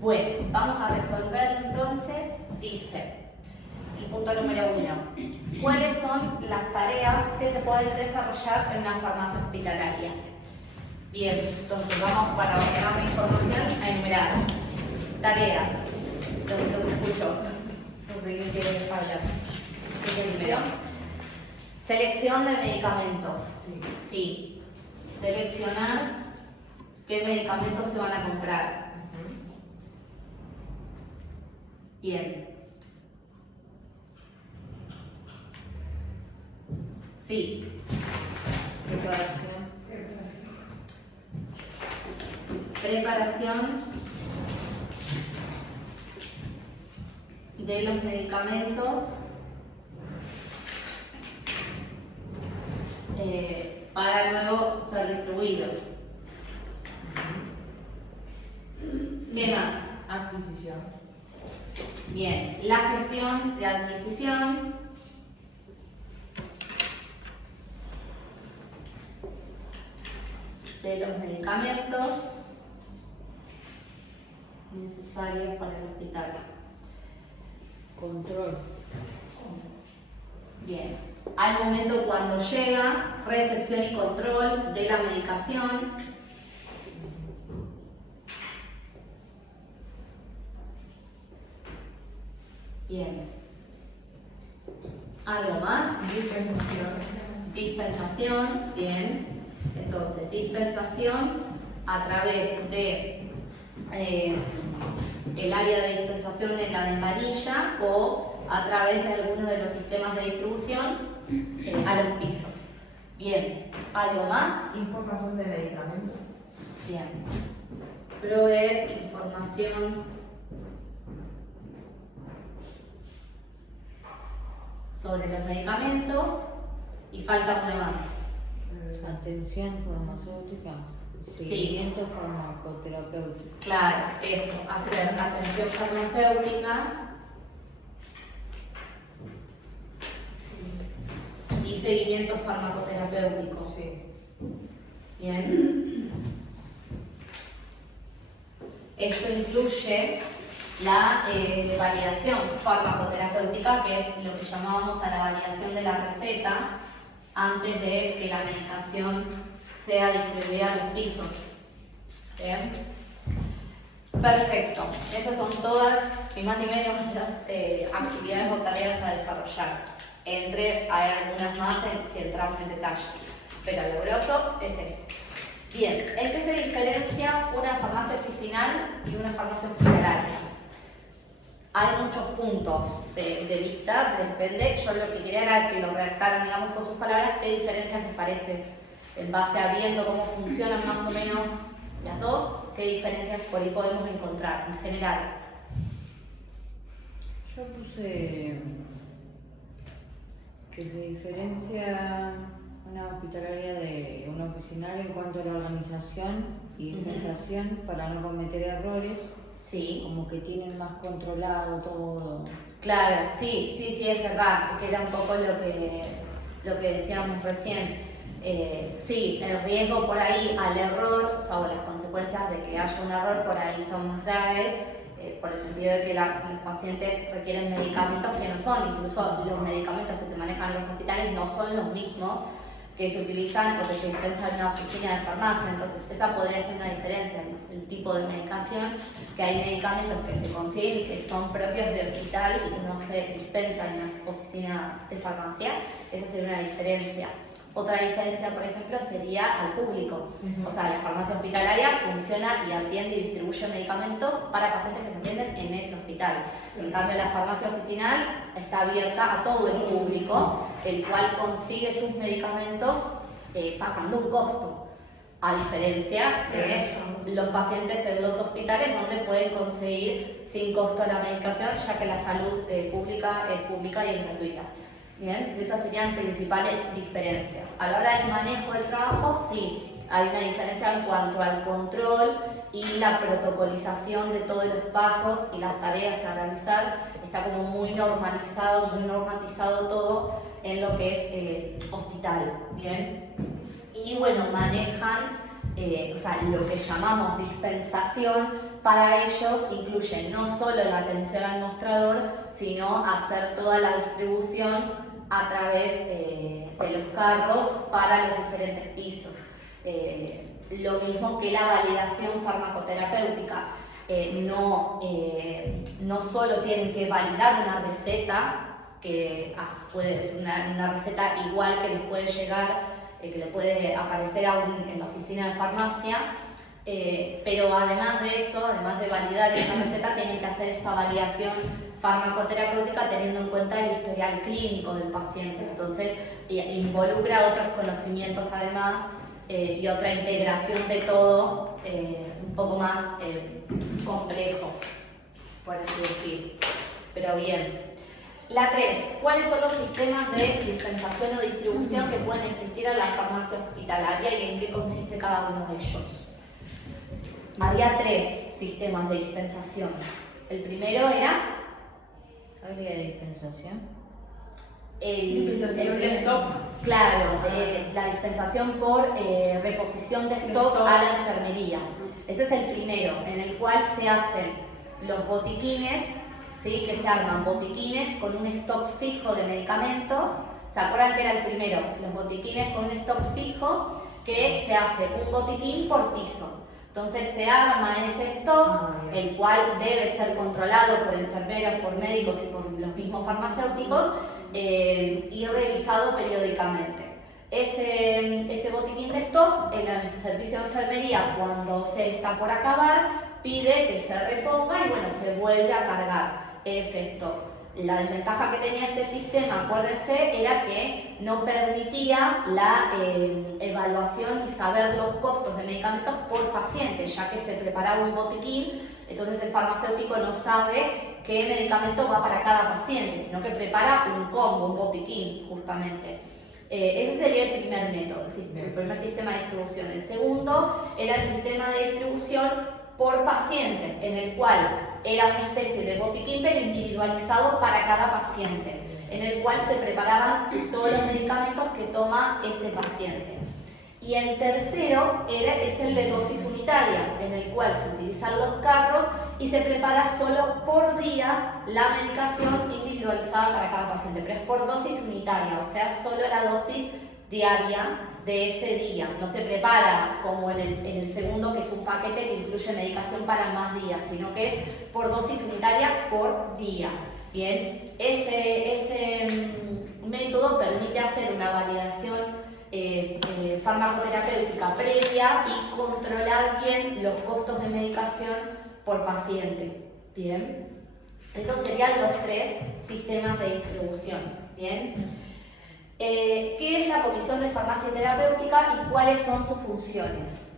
Bueno, vamos a resolver entonces. Dice, el punto número 1. ¿Cuáles son las tareas que se pueden desarrollar en una farmacia hospitalaria? Bien, entonces vamos para ordenar la información a enumerar. Tareas. Los escucho. No sé quién quiere hablar. Primero. Selección de medicamentos. Sí. Seleccionar qué medicamentos se van a comprar. Bien. Sí. Preparación de los medicamentos para luego ser distribuidos. ¿Qué más? Adquisición. Bien, la gestión de adquisición. De los medicamentos necesarios para el hospital. Control. Bien. Al momento cuando llega, recepción y control de la medicación. Bien. ¿Algo más? Dispensación. Bien. Entonces, dispensación a través de el área de dispensación de la ventanilla o a través de alguno de los sistemas de distribución a los pisos. Bien, ¿algo más? Información de medicamentos. Bien. Proveer información sobre los medicamentos y falta una más. Atención farmacéutica, seguimiento farmacoterapéutico. Claro, eso, hacer atención farmacéutica y seguimiento farmacoterapéutico. Sí. Bien. Esto incluye la validación farmacoterapéutica, que es lo que llamábamos a la validación de la receta antes de que la medicación sea distribuida a los pisos. ¿Bien? Perfecto. Esas son todas, ni más ni menos, las actividades o tareas a desarrollar. Hay algunas más si entramos en detalle, pero lo grosso es esto. Bien, ¿en qué se diferencia una farmacia oficinal y una farmacia hospitalaria? Hay muchos puntos de vista, depende. Yo lo que quería era que lo redactaran, digamos, con sus palabras, qué diferencias les parece, en base a viendo cómo funcionan más o menos las dos, qué diferencias por ahí podemos encontrar en general. Yo puse que se diferencia una hospitalaria de una oficinal en cuanto a la organización y dispensación para no cometer errores. Sí. Como que tienen más controlado todo. Claro, sí, es verdad, que era un poco lo que decíamos recién. Sí, el riesgo por ahí al error, o las consecuencias de que haya un error por ahí son más graves, por el sentido de que los pacientes requieren medicamentos que no son, incluso los medicamentos que se manejan en los hospitales no son los mismos que se utilizan o que se dispensan en una oficina de farmacia. Entonces esa podría ser una diferencia en el tipo de medicación, que hay medicamentos que se consiguen y que son propios de hospital y que no se dispensan en una oficina de farmacia. Esa sería una diferencia. Otra diferencia, por ejemplo, sería al público. O sea, la farmacia hospitalaria funciona y atiende y distribuye medicamentos para pacientes que se atienden en ese hospital. En cambio, la farmacia oficinal está abierta a todo el público, el cual consigue sus medicamentos pagando un costo, a diferencia de los pacientes en los hospitales, donde pueden conseguir sin costo la medicación, ya que la salud pública es pública y es gratuita. Bien, esas serían principales diferencias. A la hora del manejo del trabajo, sí, hay una diferencia en cuanto al control y la protocolización de todos los pasos y las tareas a realizar. Está como muy normalizado, muy normatizado todo en lo que es hospital. Bien, y bueno, manejan o sea, lo que llamamos dispensación, para ellos incluye no solo la atención al mostrador, sino hacer toda la distribución a través de los carros para los diferentes pisos. Lo mismo que la validación farmacoterapéutica. No solo tienen que validar una receta, que es una receta igual que les puede llegar, que le puede aparecer en la oficina de farmacia, pero además de eso, además de validar esa receta, tienen que hacer esta validación farmacoterapéutica teniendo en cuenta el historial clínico del paciente. Entonces involucra otros conocimientos además y otra integración de todo un poco más complejo, por así decir. Pero bien. La 3. ¿Cuáles son los sistemas de dispensación o distribución que pueden existir en la farmacia hospitalaria y en qué consiste cada uno de ellos? Había 3 sistemas de dispensación. El primero era... ¿Habría de dispensación? Dispensación de stock. Claro, la dispensación por reposición de stock a la enfermería. Ese es el primero, en el cual se hacen los botiquines, ¿sí? Que se arman botiquines con un stock fijo de medicamentos. ¿Se acuerdan que era el primero? Los botiquines con un stock fijo, que se hace un botiquín por piso. Entonces se arma ese stock, el cual debe ser controlado por enfermeros, por médicos y por los mismos farmacéuticos y revisado periódicamente. Ese botiquín de stock, el servicio de enfermería, cuando se está por acabar, pide que se reponga y bueno, se vuelve a cargar ese stock. La desventaja que tenía este sistema, acuérdense, era que no permitía la evaluación y saber los costos de medicamentos por paciente, ya que se preparaba un botiquín, entonces el farmacéutico no sabe qué medicamento va para cada paciente, sino que prepara un combo, un botiquín, justamente. Ese sería el primer método, el primer sistema de distribución. El segundo era el sistema de distribución por paciente, en el cual era una especie de botiquín pero individualizado para cada paciente, en el cual se preparaban todos los medicamentos que toma ese paciente. Y el tercero es el de dosis unitaria, en el cual se utilizan los carros y se prepara solo por día la medicación individualizada para cada paciente, pero es por dosis unitaria, o sea, solo la dosis diaria de ese día. No se prepara como en el segundo, que es un paquete que incluye medicación para más días, sino que es por dosis unitaria por día. Bien, ese método permite hacer una validación farmacoterapéutica previa y controlar bien los costos de medicación por paciente. Bien, esos serían los 3 sistemas de distribución. Bien. ¿Qué es la Comisión de Farmacia Terapéutica y cuáles son sus funciones?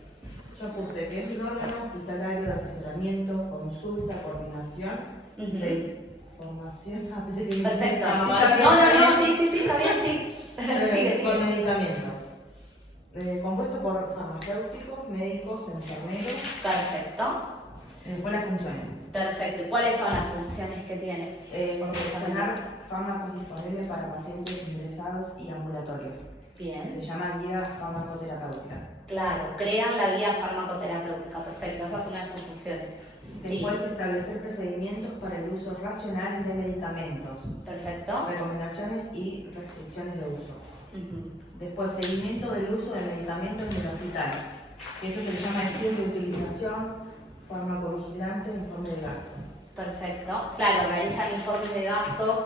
Yo puse que es un órgano hospitalario de asesoramiento, consulta, coordinación, de formación. Perfecto. No, sí, está bien, sí. Sigue. Con medicamentos. Compuesto por farmacéuticos, médicos, enfermeros. Perfecto. Buenas funciones. Perfecto. ¿Y cuáles son las funciones que tiene? Seleccionar fármacos disponibles para pacientes ingresados y ambulatorios. Bien. Se llama guía farmacoterapéutica. Claro, crean la guía farmacoterapéutica. Perfecto, esa es una de sus funciones. Después establecer procedimientos para el uso racional de medicamentos. Perfecto. Recomendaciones y restricciones de uso. Después, seguimiento del uso de medicamentos en el hospital. Eso se le llama estudios de utilización, farmacovigilancia e informe de gastos. Perfecto. Claro, realizan informes de gastos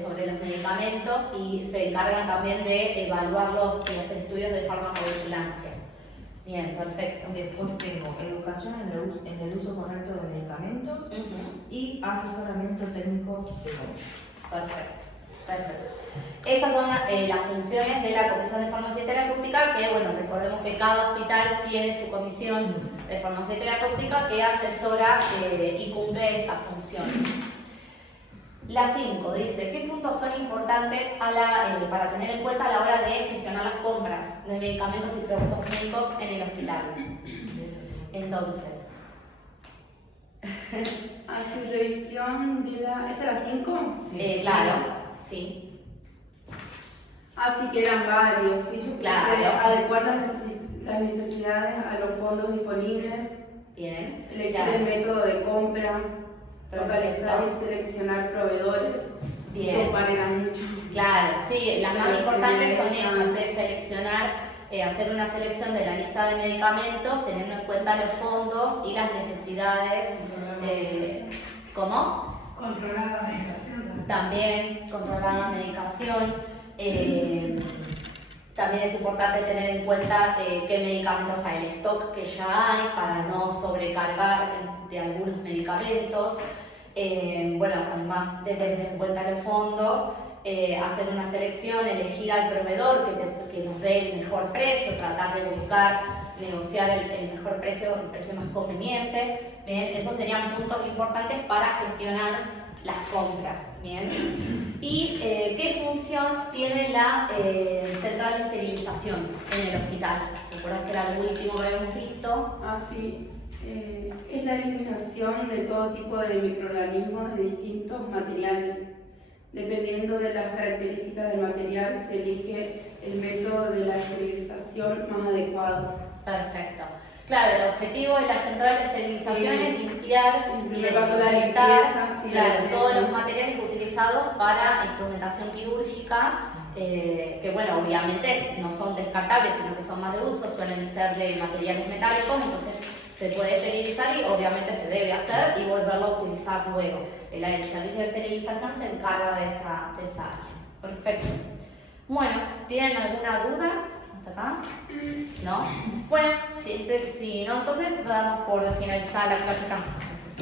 sobre los medicamentos y se encargan también de evaluarlos y hacer estudios de farmacovigilancia. Bien, perfecto. Después tengo educación en el uso correcto de medicamentos y asesoramiento técnico de compra. Perfecto. Esas son las funciones de la Comisión de Farmacia Terapéutica, que bueno, recordemos que cada hospital tiene su comisión de farmacia terapéutica que asesora y cumple estas funciones. La 5 dice, ¿qué puntos son importantes para tener en cuenta a la hora de gestionar las compras de medicamentos y productos médicos en el hospital? Entonces... Hace revisión de la... ¿Esa era 5? Claro, sí. Así que eran varios, ¿sí? Yo Claro. adecuar las las necesidades a los fondos disponibles, Bien. elegir Ya. el método de compra, localizar Perfecto. y seleccionar proveedores. Bien. Eso para mucho. Claro, sí, las más Pero importantes son sí, esas, es seleccionar, hacer una selección de la lista de medicamentos teniendo en cuenta los fondos y las necesidades. ¿Cómo? Controlar la medicación. También controlar la medicación. También es importante tener en cuenta qué medicamentos hay, el stock que ya hay para no sobrecargar de algunos medicamentos. Bueno, además de tener en cuenta los fondos, hacer una selección, elegir al proveedor que nos dé el mejor precio, tratar de buscar, negociar el mejor precio, el precio más conveniente. Bien, esos serían puntos importantes para gestionar las compras. Bien. ¿Y qué función tiene la central de esterilización en el hospital? ¿Recuerdas que era lo último que habíamos visto? Así, es la eliminación de todo tipo de microorganismos de distintos materiales. Dependiendo de las características del material, se elige el método de la esterilización más adecuado. Perfecto. Claro, el objetivo de la central de esterilización Sí. es limpiar En y primer paso, la desinfectar limpieza, sí, la claro, limpieza. todos los materiales utilizados para instrumentación quirúrgica, que bueno, obviamente no son descartables, sino que son más de uso, suelen ser de materiales metálicos, entonces se puede esterilizar y obviamente se debe hacer y volverlo a utilizar luego. El servicio de esterilización se encarga de esta área. Perfecto. Bueno, ¿tienen alguna duda hasta acá? ¿No? Bueno, si no, entonces damos por finalizada la clase acá. Entonces,